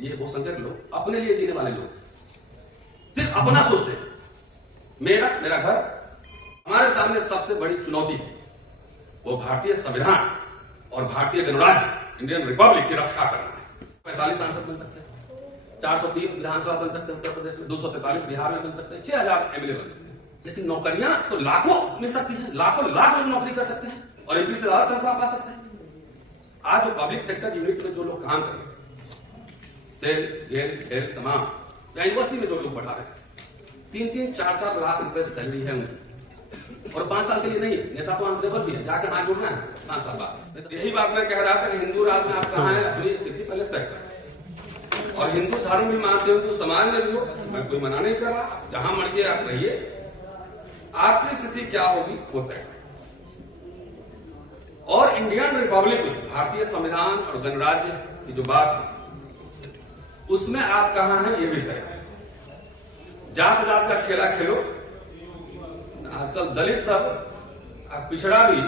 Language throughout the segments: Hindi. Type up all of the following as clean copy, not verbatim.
ये बहुसंख्यक लोग, अपने लिए जीने वाले लोग, सिर्फ अपना सोचते हैं, मेरा घर। हमारे सामने सबसे बड़ी चुनौती है वो भारतीय संविधान और भारतीय गणराज्य इंडियन रिपब्लिक की रक्षा करना है। 45 सांसद बन सकते हैं, 403 विधानसभा बन सकते हैं उत्तर प्रदेश में, 243 बिहार में बन सकते हैं, 6000 एमएलए बन सकते हैं, लेकिन नौकरियां तो लाखों मिल सकती हैं, लाखों लाख लोग नौकरी कर सकते हैं और एमपी से ज्यादा तनख्वाह पा सकते हैं। आज जो पब्लिक सेक्टर यूनिट में जो लोग काम कर रहे हैं, सेल, गेल, हेल, तमाम या यूनिवर्सिटी में जो लोग पढ़ा रहे हैं, 3-3, 4-4 लाख रुपए सैलरी है उनकी, और 5 साल के लिए नहीं है। नेता तो आंसरेबल भी है, जाके हाथ जोड़ना है 5 साल बाद। यही बात मैं कह रहा था कि हिंदू राज में आप कहां हैं, अपनी स्थिति पहले तय करें। और हिंदू धर्म भी मानते हो, तो समाज में भी हो, मैं कोई मना नहीं कर रहा, जहां मर्जी आप रहिए, आपकी स्थिति क्या होगी वो तय करें। और इंडियन रिपब्लिक में भारतीय संविधान और गणराज्य की जो बात है, उसमें आप कहां हैं ये भी तय करें। जात जात का खेला खेलो, आजकल दलित सब पिछड़ा भी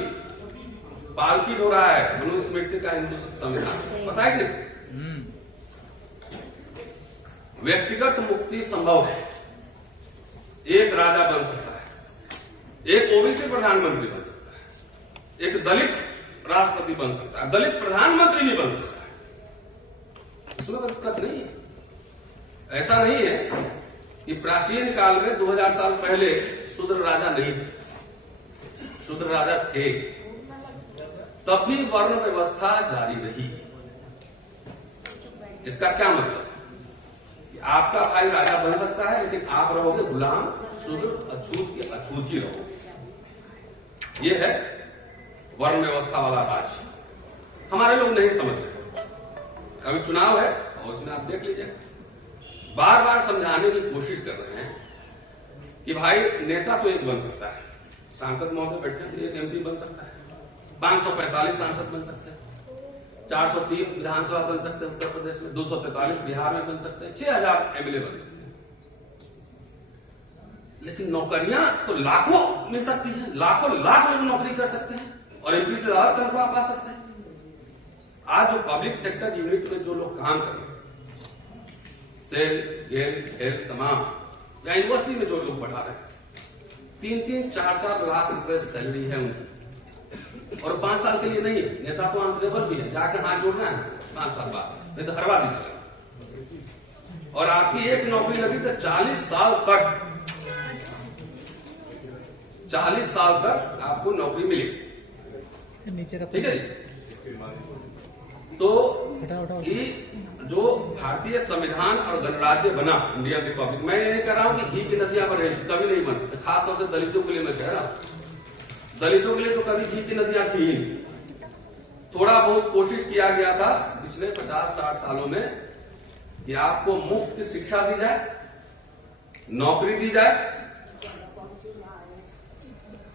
पालकी ढो रहा है मनुस्मृति का हिंदू संविधान, पता है कि नहीं? व्यक्तिगत मुक्ति संभव है, एक राजा बन सकता है, एक ओबीसी प्रधानमंत्री बन सकता है, एक दलित राष्ट्रपति बन सकता है, दलित प्रधानमंत्री भी बन सकता है, इसमें कोई दिक्कत नहीं है। ऐसा नहीं है कि प्राचीन काल में 2000 साल पहले शूद्र राजा नहीं थे, शूद्र राजा थे, तब भी वर्ण व्यवस्था जारी रही। इसका क्या मतलब है कि आपका भाई राजा बन सकता है, लेकिन आप रहोगे गुलाम, शूद्र, अछूत की अछूत ही रहोगे। यह है वर्ण व्यवस्था वाला राज्य। हमारे लोग नहीं समझ रहे। अभी चुनाव है और उसमें आप देख लीजिए, बार बार समझाने की कोशिश कर रहे हैं कि भाई नेता तो एक बन सकता है, सांसद महोदय बैठे हैं, एक एमपी बन सकता है, 545 सांसद बन सकते हैं, 403 विधानसभा बन सकते हैं उत्तर प्रदेश में, 243 बिहार में बन सकते हैं, 6000 एमएलए बन सकते हैं, लेकिन नौकरियां तो लाखों मिल सकती हैं, लाखों लाख लोग नौकरी कर सकते हैं और एमपी से ज्यादा तनख्वाह पा सकते हैं। आज जो पब्लिक सेक्टर यूनिट में जो लोग काम कर रहे हैं, सेल, गेल, हेल, तमाम या यूनिवर्सिटी में जो लोग पढ़ा रहे हैं, 3-3, 4-4 लाख रुपए सैलरी है उनकी, और 5 साल के लिए नहीं है। नेता तो आंसरेबल भी है, जाके हाथ जोड़ना है 5 साल बाद, नहीं तो हरवा दीजिएगा। और आपकी एक नौकरी लगी तो 40 साल तक, 40 साल तक आपको नौकरी मिलेगी, ठीक है जी। तो ये जो भारतीय संविधान और गणराज्य बना इंडियन रिपब्लिक, मैं ये नहीं कह रहा हूं कि घी की नदियां पर कभी नहीं बनती, खासतौर से दलितों के लिए मैं कह रहा हूं, दलितों के लिए तो कभी घी की नदियां थी ही नहीं। थोड़ा बहुत कोशिश किया गया था पिछले 50-60 सालों में कि आपको मुफ्त की शिक्षा दी जाए, नौकरी दी जाए,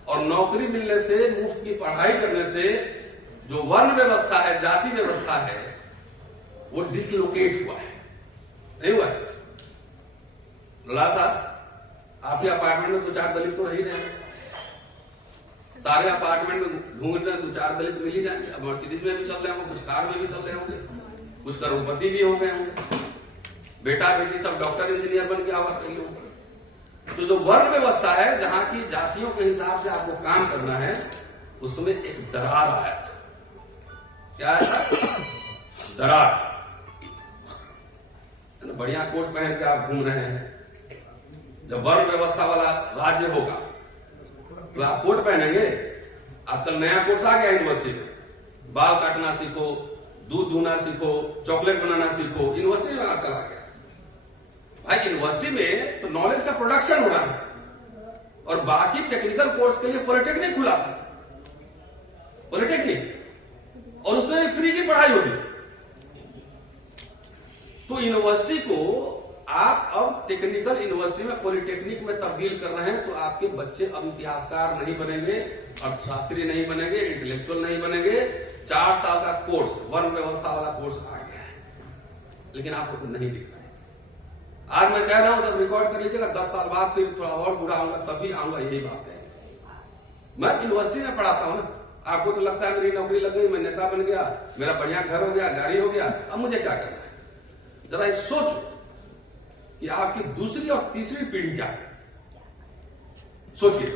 और नौकरी मिलने से, मुफ्त की पढ़ाई करने से जो वर्ण व्यवस्था है, जाति व्यवस्था है, वो डिसलोकेट हुआ है, नहीं हुआ है? लला साहब, आपके अपार्टमेंट में 2-4 दलित तो रह ही रहे हैं, सारे अपार्टमेंट में घूम रहे 2-4 दलित मिल ही जाएंगे। अब मर्सिडीज में भी चल रहे होंगे, कुछ कार में भी चल रहे होंगे, कुछ करोड़पति भी हो गए होंगे, बेटा बेटी सब डॉक्टर इंजीनियर बन गया हुआ कई लोग। तो जो वर्ण व्यवस्था है, जहां की जातियों के हिसाब से आपको काम करना है, उसमें एक दरार आया था। क्या आया था? दरार। बढ़िया कोट पहन के आप घूम रहे हैं, जब वर्ण व्यवस्था वाला राज्य होगा तो आप कोट पहनेंगे। आजकल नया कोर्स आ गया यूनिवर्सिटी में, बाल काटना सीखो, दूध दूहना सीखो, चॉकलेट बनाना सीखो, यूनिवर्सिटी में आजकल आ गया। भाई यूनिवर्सिटी में तो नॉलेज का प्रोडक्शन हो रहा है, और बाकी टेक्निकल कोर्स के लिए पॉलिटेक्निक खुला था, पॉलिटेक्निक, और उसमें फ्री की पढ़ाई होती थी। तो यूनिवर्सिटी को आप अब टेक्निकल यूनिवर्सिटी में पॉलिटेक्निक में तब्दील कर रहे हैं, तो आपके बच्चे अब इतिहासकार नहीं बनेंगे, अर्थशास्त्री नहीं बनेंगे, इंटेलेक्चुअल नहीं बनेंगे। 4 साल का कोर्स, वर्ण व्यवस्था वाला कोर्स आ गया है, लेकिन आपको तो नहीं दिख रहा है। आज मैं कह रहा हूं, सब रिकॉर्ड कर लीजिएगा, 10 साल बाद फिर थोड़ा और बुरा आऊंगा, तभी आऊंगा, यही बात है। मैं यूनिवर्सिटी में पढ़ाता हूं ना, आपको तो लगता है मेरी नौकरी लग गई, मैं नेता बन गया, मेरा बढ़िया घर हो गया, गाड़ी हो गया, अब मुझे क्या करना है? जरा ये सोचो कि आपकी दूसरी और तीसरी पीढ़ी क्या है। सोचिए,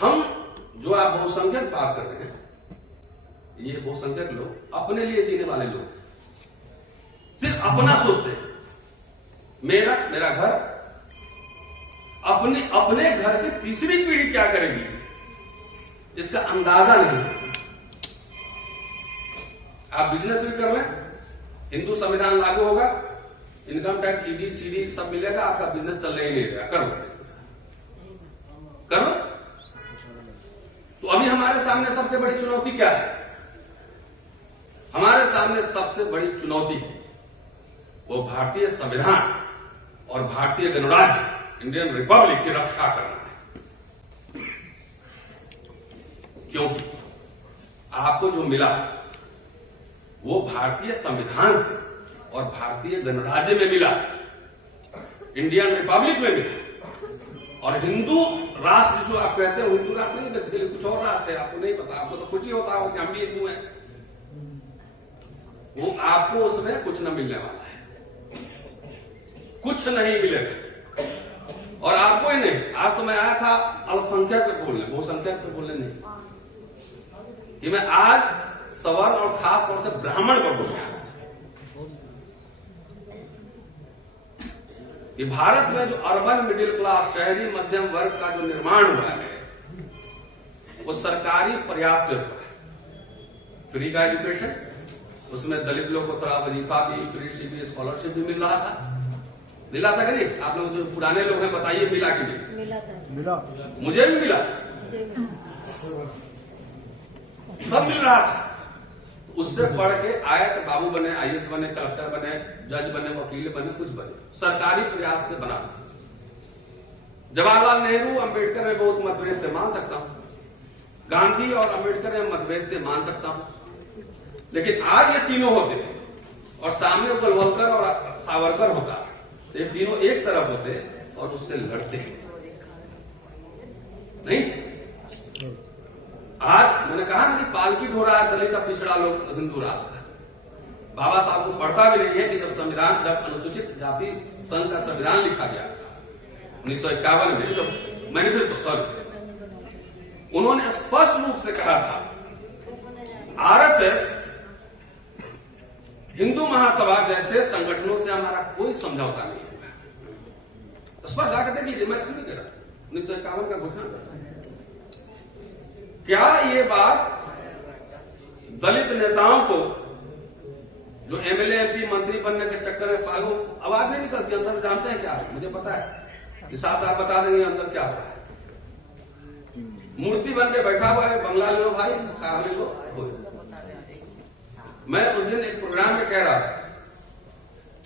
हम जो आप बहुसंख्यक बात कर रहे हैं, ये बहुसंख्यक लोग अपने लिए जीने वाले लोग सिर्फ अपना सोचते हैं। मेरा घर, अपने घर की तीसरी पीढ़ी क्या करेगी इसका अंदाजा नहीं है। आप बिजनेस भी कर लें, हिंदू संविधान लागू होगा, इनकम टैक्स, ईडी, सीडी सब मिलेगा, आपका बिजनेस चलने ही नहीं देगा। कर लो। तो अभी हमारे सामने सबसे बड़ी चुनौती क्या है? हमारे सामने सबसे बड़ी चुनौती वो भारतीय संविधान और भारतीय गणराज्य, इंडियन रिपब्लिक की रक्षा करना है। क्योंकि आपको जो मिला वो भारतीय संविधान से और भारतीय गणराज्य में मिला, इंडियन रिपब्लिक में मिला। और हिंदू राष्ट्र जिसको आप कहते हैं, हिंदू राष्ट्र नहीं, बेसिकली कुछ और राष्ट्र है, आपको नहीं पता। आपको तो कुछ ही होता हो कि हम भी हिंदू हैं। वो आपको उसमें कुछ न मिलने वाला है, कुछ नहीं मिलेगा। और आपको ही नहीं, आज तो मैं आया था अल्पसंख्यक पे बोलने, बहुसंख्यक पे बोलने नहीं, कि मैं आज सवर्ण और खास तौर से ब्राह्मण पर बोल रहा हूं कि भारत में जो अर्बन मिडिल क्लास, शहरी मध्यम वर्ग का जो निर्माण हुआ है वो सरकारी प्रयास से हुआ है। फ्री का एजुकेशन, उसमें दलित लोग को थोड़ा वजीफा भी, कृषि भी, स्कॉलरशिप भी मिल रहा था कि नहीं? आप लोग जो पुराने लोग हैं बताइए, मिला कि नहीं? मिला। मुझे भी मिला, सब मिल रहा था। उससे पढ़ के आयत बाबू बने, आईएएस बने, कलेक्टर बने, जज बने, वकील बने, कुछ बने, सरकारी प्रयास से बना। जवाहरलाल नेहरू, अंबेडकर में बहुत मतभेद थे, मान सकता हूं। गांधी और अंबेडकर में मतभेद थे, मान सकता हूं। लेकिन आज ये तीनों होते और सामने गोलवलकर और सावरकर होता, ये तीनों एक तरफ होते और उससे लड़ते नहीं। आज मैंने कहा ना कि पालकी ढो रहा है दलित का पिछड़ा लोग हिंदू राष्ट्र है। बाबा साहब को पढ़ता भी नहीं है कि जब अनुसूचित जाति संघ का संविधान लिखा गया 1951 में, जब मैनिफेस्टो, सॉरी, उन्होंने स्पष्ट रूप से कहा था आरएसएस, हिंदू महासभा जैसे संगठनों से हमारा कोई समझौता नहीं होगा। स्पष्ट जाकर देखिए, मैं क्यों नहीं कह रहा, 1951 का घोषणा कर। क्या ये बात दलित नेताओं को जो एमएलए, एमपी, मंत्री बनने के चक्कर में पागल, आवाज नहीं निकलती, अंदर जानते हैं क्या? मुझे पता है कि साथ साथ बता देंगे अंदर क्या हो रहा है। मूर्ति बन के बैठा हुआ है, बंगला ले लो भाई, कार ले लो। मैं उस दिन एक प्रोग्राम में कह रहा था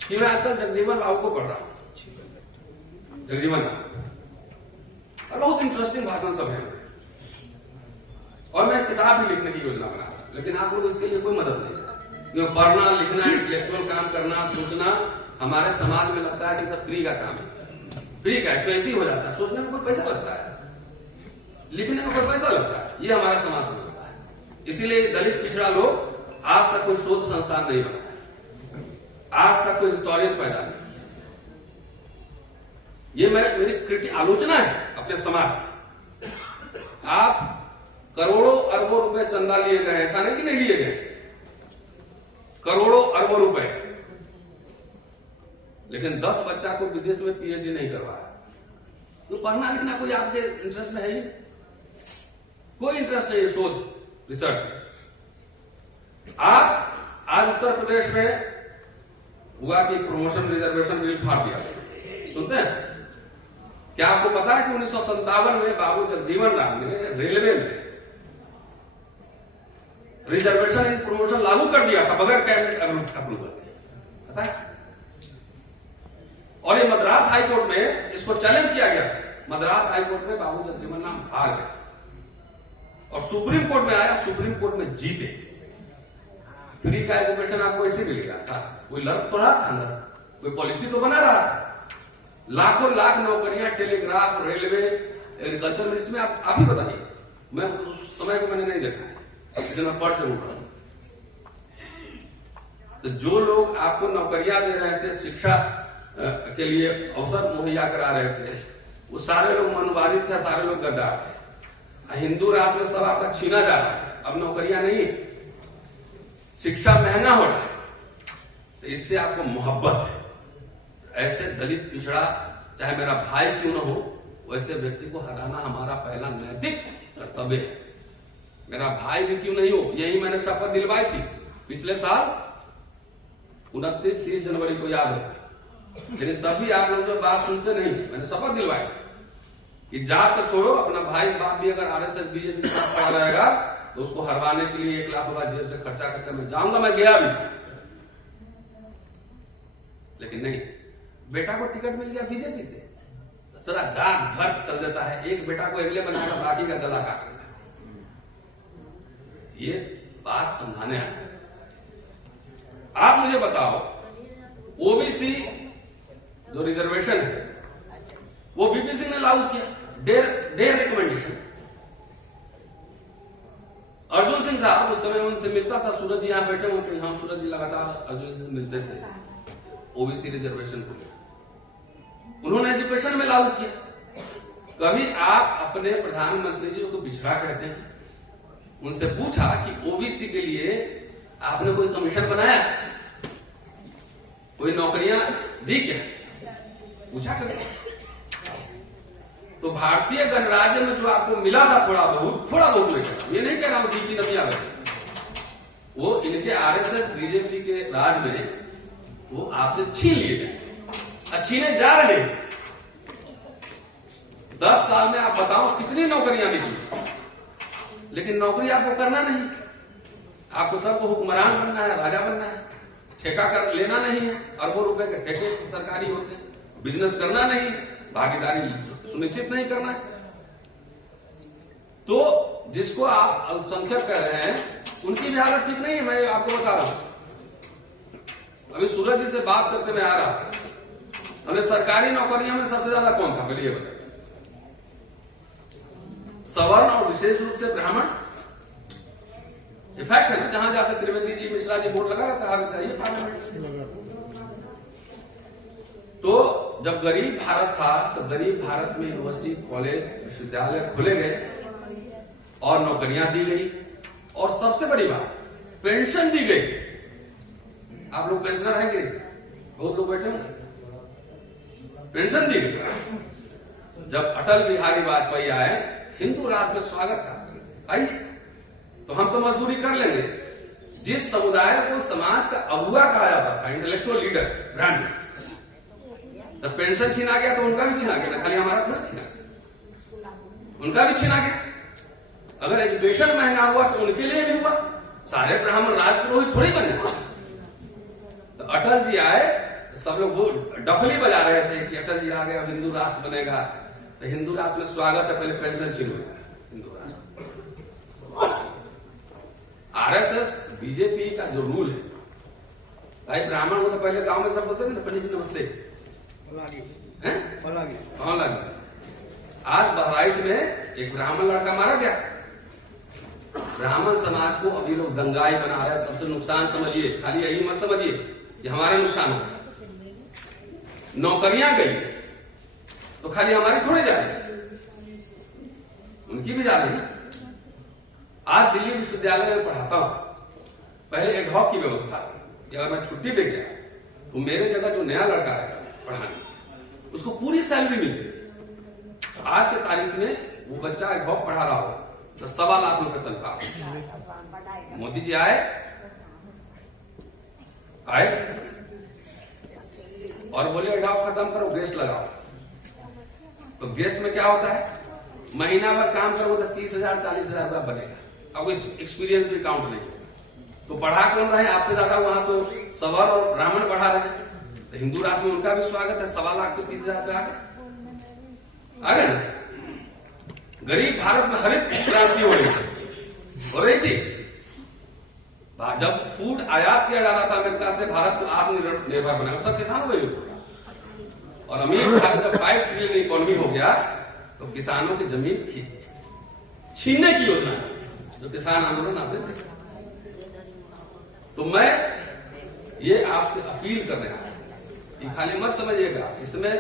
कि मैं आजकल जगजीवन राव को पढ़ रहा हूं, जगजीवन राव, और बहुत इंटरेस्टिंग भाषण सब है, और मैं किताब भी लिखने की योजना बना रहा हूं। लेकिन आप लोग इसके लिए कोई मदद नहीं है, क्योंकि पढ़ना, लिखना, इंटेलेक्चुअल काम करना, सोचना हमारे समाज में लगता है कि सब फ्री का काम है। फ्री का, इसमें ऐसे ही हो जाता है। सोचने में कोई पैसा लगता है, लिखने में कोई पैसा लगता है, ये हमारा समाज समझता है। इसीलिए दलित पिछड़ा लोग आज तक कोई शोध संस्थान नहीं बना, आज तक कोई हिस्टोरियन पैदा नहीं। ये मेरी आलोचना है अपने समाज में। आप करोड़ों अरबों रुपए चंदा लिए गए, ऐसा नहीं कि नहीं लिए गए, करोड़ों अरबों रुपए, लेकिन 10 बच्चा को विदेश में पीएचडी नहीं करवाया। तो पढ़ना लिखना कोई आपके इंटरेस्ट में है ही, कोई इंटरेस्ट नहीं है शोध रिसर्च में। आप आज उत्तर प्रदेश में हुआ कि प्रमोशन रिजर्वेशन बिल फाड़ दिया, सुनते हैं क्या? आपको पता है कि 1957 में बाबू जगजीवन राम ने रेलवे में रिजर्वेशन इन प्रमोशन लागू कर दिया था बगैर कैबिनेट अप्रूवल, पता है? और ये मद्रास हाईकोर्ट में इसको चैलेंज किया गया था। मद्रास हाईकोर्ट में बाबू जगजीवन राम हार गए और सुप्रीम कोर्ट में आया, सुप्रीम कोर्ट में जीते। फ्री का एजुकेशन आपको ऐसे मिलेगा था, कोई लड़ तो रहा था अंदर, कोई पॉलिसी तो बना रहा था। लाखों लाख नौकरियां टेलीग्राफ, रेलवे, एग्रीकल्चर मिनिस्ट्री में आप ही बताइए। मैं उस समय को मैंने नहीं देखा है, लेकिन मैं पढ़ जरूर रहा हूं। तो जो लोग आपको नौकरियां दे रहे थे, शिक्षा के लिए अवसर मुहैया करा रहे थे, वो सारे लोग मनवादी थे, सारे लोग गद्दार थे। हिंदू राष्ट्र में सब आपका छीना जा रहा है, अब नौकरियां नहीं, शिक्षा महंगा हो रहा है, तो इससे आपको मोहब्बत है। ऐसे दलित पिछड़ा चाहे मेरा भाई क्यों न हो, वैसे व्यक्ति को हराना हमारा पहला नैतिक कर्तव्य है। मेरा भाई भी क्यों नहीं हो, यही मैंने शपथ दिलवाई थी पिछले साल 29-30 जनवरी को, याद है। लेकिन तभी आप लोग जो बात सुनते नहीं, मैंने शपथ दिलवाई कि जात तो छोड़ो, अपना भाई बाप भी अगर आरएसएस बीजेपी के साथ पड़ा रहेगा तो उसको हरवाने के लिए 1 लाख रुपए जेब से खर्चा करके मैं जाऊंगा। मैं गया भी, लेकिन नहीं, बेटा को टिकट मिल गया बीजेपी से, सारा जात घर चल देता है, एक बेटा को अगले बनाएगा, बाकी का गला काटेगा। ये बात समझाने आए। आप मुझे बताओ, ओबीसी जो रिजर्वेशन है वो वीपी सिंह ने लागू किया, डेर रिकमेंडेशन। अर्जुन सिंह साहब, उस समय उनसे मिलता था, सूरज जी यहां बैठे होंगे, हम सूरज जी लगातार अर्जुन सिंह से मिलते थे ओबीसी रिजर्वेशन को, उन्होंने एजुकेशन में लागू किया। कभी आप अपने प्रधानमंत्री जी को पिछड़ा कहते हैं, उनसे पूछा कि ओबीसी के लिए आपने कोई कमीशन बनाया, कोई नौकरियां दी क्या, पूछा करें। तो भारतीय गणराज्य में जो आपको मिला था थोड़ा बहुत मिला, ये नहीं कह रहा हूं दी की नमी आ गई, वो इनके आरएसएस बीजेपी के राज में वो आपसे छीन लिए गए, छीने जा रहे हैं। 10 साल में आप बताओ कितनी नौकरियां निकली, लेकिन नौकरी आपको करना नहीं, आपको सबको हुक्मरान बनना है, राजा बनना है, ठेका कर लेना नहीं है, अरबों रुपए के ठेके सरकारी होते हैं, बिजनेस करना नहीं, भागीदारी सुनिश्चित नहीं करना है। तो जिसको आप अल्पसंख्यक कह रहे हैं, उनकी भी हालत ठीक नहीं है, मैं आपको बता रहा हूं। अभी सूरज जी से बात करते मैं आ रहा था, हमें सरकारी नौकरियों में सबसे ज्यादा कौन था, बोलिए बताइए? सवर्ण और विशेष रूप से ब्राह्मण। इफेक्ट है ना, जहां जाते त्रिवेदी जी, मिश्रा जी बोर्ड लगा रहता है, ये पार्लियामेंट। तो जब गरीब भारत था, तो गरीब भारत में यूनिवर्सिटी, कॉलेज, विश्वविद्यालय खोले गए और नौकरियां दी गई, और सबसे बड़ी बात पेंशन दी गई। आप लोग पेंशनर हैं कि नहीं? बहुत लोग बैठे हैं, पेंशन दी गई। जब अटल बिहारी वाजपेयी आए, हिंदू राष्ट्र में स्वागत था, आइए तो हम तो मजदूरी कर लेंगे। जिस समुदाय को समाज का अगुआ कहा जाता था, इंटेलेक्चुअल लीडर, ब्राह्मण, जब पेंशन छीना गया तो उनका भी छीना गया ना, खाली हमारा थोड़ा छीना, उनका भी छीना गया। अगर एजुकेशन महंगा हुआ तो उनके लिए भी हुआ, सारे ब्राह्मण राजपुरोहित थोड़ी बने। तो अटल जी आए, सब लोग डफली बजा रहे थे कि अटल जी आ गए, अब हिंदू राष्ट्र बनेगा, तो हिंदू राष्ट्र में स्वागत है, पहले पेंशन छीन हुआ हिंदू राष्ट्र। आरएसएस बीजेपी का जो रूल है, भाई ब्राह्मण को तो पहले गांव में सब बोलते थे ना, पंडित जी नमस्ते, आज बहराइच में एक ब्राह्मण लड़का मारा गया। ब्राह्मण समाज को अभी लोग दंगाई बना रहे हैं, सबसे नुकसान समझिए, खाली यही मत समझिए कि हमारे नुकसान हो। नौकरियां गई तो खाली हमारी थोड़ी जा रही, उनकी भी जा रही है। आज दिल्ली विश्वविद्यालय में पढ़ाता हूं, पहले एडहॉक की व्यवस्था थी, अगर मैं छुट्टी पे गया तो मेरे जगह जो नया लड़का आएगा पढ़ाने, उसको पूरी सैलरी मिलती थी। आज के तारीख में वो बच्चा एडहॉक पढ़ा रहा हो तो 1.25 लाख रुपए तनख्वाह। मोदी जी आए और बोले एडहॉक खत्म करो, गेस्ट लगाओ। तो गेस्ट में क्या होता है, महीना भर काम करो तो 30,000 40,000 रुपया बनेगा। अब एक्सपीरियंस भी काउंट नहीं। तो पढ़ा कौन रहे, आपसे ज्यादा वहां तो सवर्ण और ब्राह्मण पढ़ा रहे। तो हिंदू राष्ट्र में उनका भी स्वागत है, 1.25 लाख के 30,000 रुपया आ गए ना। गरीब भारत में हरित क्रांति हो रही थी। जब फूड आयात किया जा रहा था अमेरिका से, भारत को आत्मनिर्भर बनाया, सब किसान हुए। और अमीर भारत जब 5 ट्रिलियन इकोनॉमी हो गया तो किसानों की जमीन छीनने की योजना जो किसान आंदोलन आपने देखा। तो मैं ये आपसे अपील कर रहे हैं, ये खाली मत समझिएगा। इसमें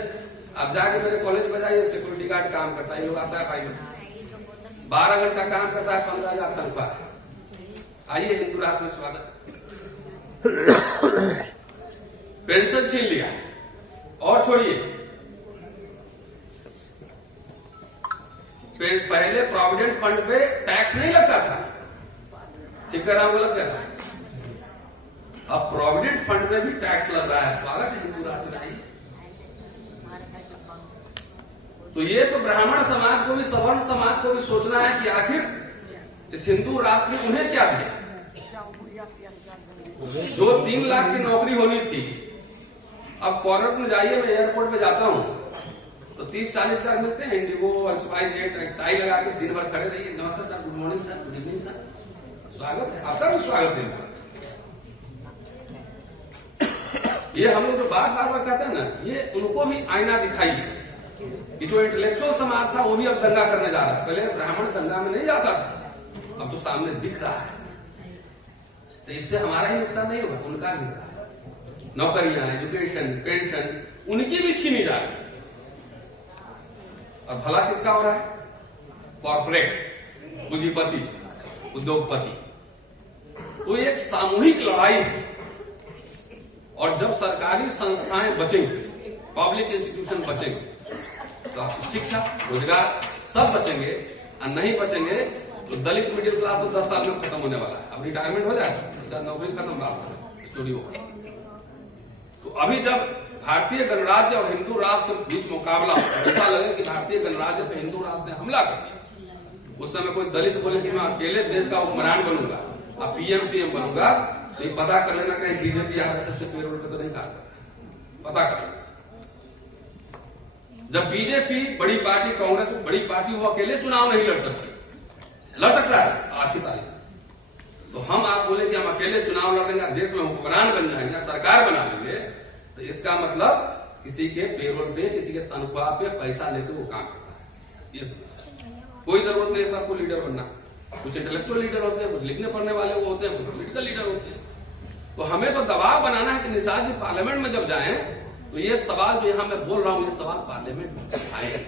आप जाके मेरे कॉलेज में जाइए, सिक्योरिटी गार्ड काम करता है, ये लोग आता है भाई 12 घंटा काम करता है, 15,000 तनख्वाह। आइए हिंदू राष्ट्र में स्वागत। पेंशन छीन लिया, और छोड़िए, पहले प्रोविडेंट फंड पे टैक्स नहीं लगता था, ठीक कर रहा हूं गलत कर रहा हूं? अब प्रोविडेंट फंड में भी टैक्स लग रहा है। स्वागत है हिंदू राष्ट्र में। तो ये तो ब्राह्मण समाज को भी, सवर्ण समाज को भी सोचना है कि आखिर इस हिंदू राष्ट्र में उन्हें क्या दिया। जो 3 लाख की नौकरी होनी थी, अब कॉर्पोरेट में जाइए, मैं एयरपोर्ट में जाता हूं तो 30-40 लाख मिलते हैं, इंडिगो और स्पाइस जेट, टाई लगा के दिन भर खड़े रहिए, नमस्ते sir, good morning sir, good evening sir, स्वागत है आपका भी, स्वागत है। ये हम लोग जो बार बार कहते हैं ना, ये उनको भी आईना दिखाइए कि जो इंटेलेक्चुअल समाज था वो भी अब दंगा करने जा रहा है। पहले ब्राह्मण दंगा में नहीं जाता था, अब तो सामने दिख रहा है। तो इससे हमारा ही नुकसान नहीं होगा, उनका भी होगा। नौकरियां, एजुकेशन, पेंशन उनकी भी छीनी जा रही है। और भला किसका हो रहा है? कॉर्पोरेट, पूंजीपति, उद्योगपति। तो एक सामूहिक लड़ाई है। और जब सरकारी संस्थाएं बचेंगी, पब्लिक इंस्टीट्यूशन बचेंगे, तो आपकी शिक्षा, रोजगार सब बचेंगे। और नहीं बचेंगे तो दलित मिडिल क्लास तो 10 साल में खत्म होने वाला है। अब रिटायरमेंट हो जाएगा, इसका नौकरी खत्म, बात स्टोरी होगा। तो अभी जब भारतीय गणराज्य और हिंदू राष्ट्र के बीच मुकाबला, ऐसा लगे कि भारतीय गणराज्य पे हिंदू राष्ट्र ने हमला कर दिया, उस समय कोई दलित बोले कि मैं अकेले देश का हुक्मरान बनूंगा, अब पीएम सीएम बनूंगा, तो ये पता कर लेना कहीं बीजेपी आरएसएस के पेरोल पे तो नहीं काम कर, पता कर लेना। जब बीजेपी बड़ी पार्टी, कांग्रेस बड़ी पार्टी, वो अकेले चुनाव नहीं लड़ सकती, लड़ सकता है आज की तारीख। तो हम आप बोले कि हम अकेले चुनाव लड़ेंगे, देश में हुक्मरान बन जाएंगे, सरकार बना लेंगे, तो इसका मतलब किसी के पेरोल पे, किसी के तनख्वाह पे पैसा लेके वो काम करता है। ये समझ, कोई जरूरत नहीं सबको लीडर बनना। कुछ इंटेलेक्चुअल लीडर होते हैं, कुछ लिखने पढ़ने वाले वो होते हैं, कुछ पॉलिटिकल लीडर होते हैं। तो हमें तो दबाव बनाना है कि निषाद जी पार्लियामेंट में जब जाएं तो ये सवाल जो यहां मैं बोल रहा हूं, ये सवाल पार्लियामेंट में आए।